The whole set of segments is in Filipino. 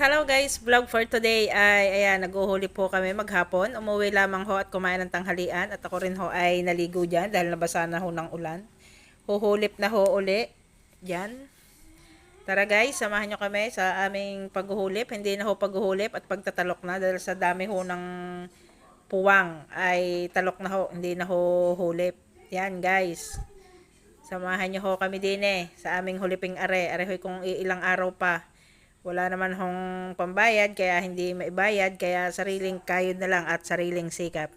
Hello guys, vlog for today ay ayan, naghuhuli po kami maghapon. Umuwi lamang ho at kumain ng tanghalian at ako rin ho ay naligo diyan dahil nabasa na ho ng ulan. Huhulip na ho uli. Diyan. Tara guys, samahan nyo kami sa aming paghuhulip. Hindi na ho paghuhulip at pagtatalok na dahil sa dami ho ng puwang ay talok na ho, hindi na ho hulip. Yan guys. Samahan nyo ho kami din sa aming huliping are. Arehoy kung ilang araw pa. Wala naman hong pambayad kaya hindi maibayad kaya sariling kayod na lang at sariling sikap.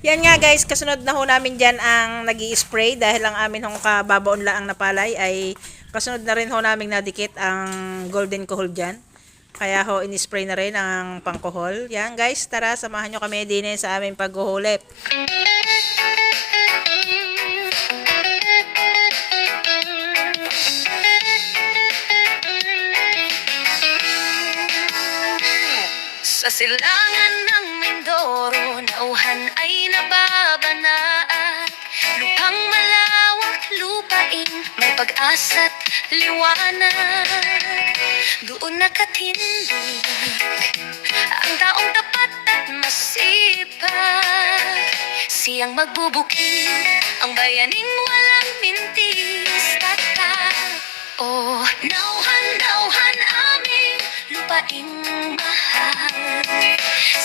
Yan nga guys, kasunod na ho namin dyan ang nag-i-spray dahil ang amin hong kababaon laang napalay ay kasunod na rin ho namin nadikit ang golden kohol dyan. Kaya ho in-spray na rin ang pangkohol. Yan guys, tara samahan nyo kami din sa aming paghuhulip. Sa silangan ng Mindoro, nauhan ay nababanaan. Lupang malawak, lupain, may pag-asa't liwanag. Doon nakatindig ang taong tapat at masipag. Siyang magbubukid ang bayaning walang mintis. Oh, nauhan aming lupaing mahal.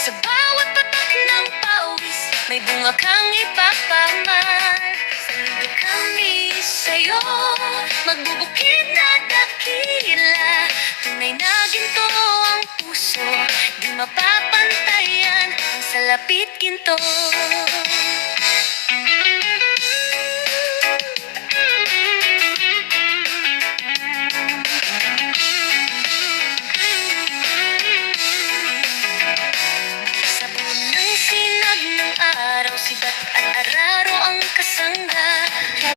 Sa bawat patak ng pawis, may bunga kang ipapamal. Saludo kami sa'yo, magbubukid na dakila. Tunay na ginto ang puso, di mapapantayan ang salapit ginto.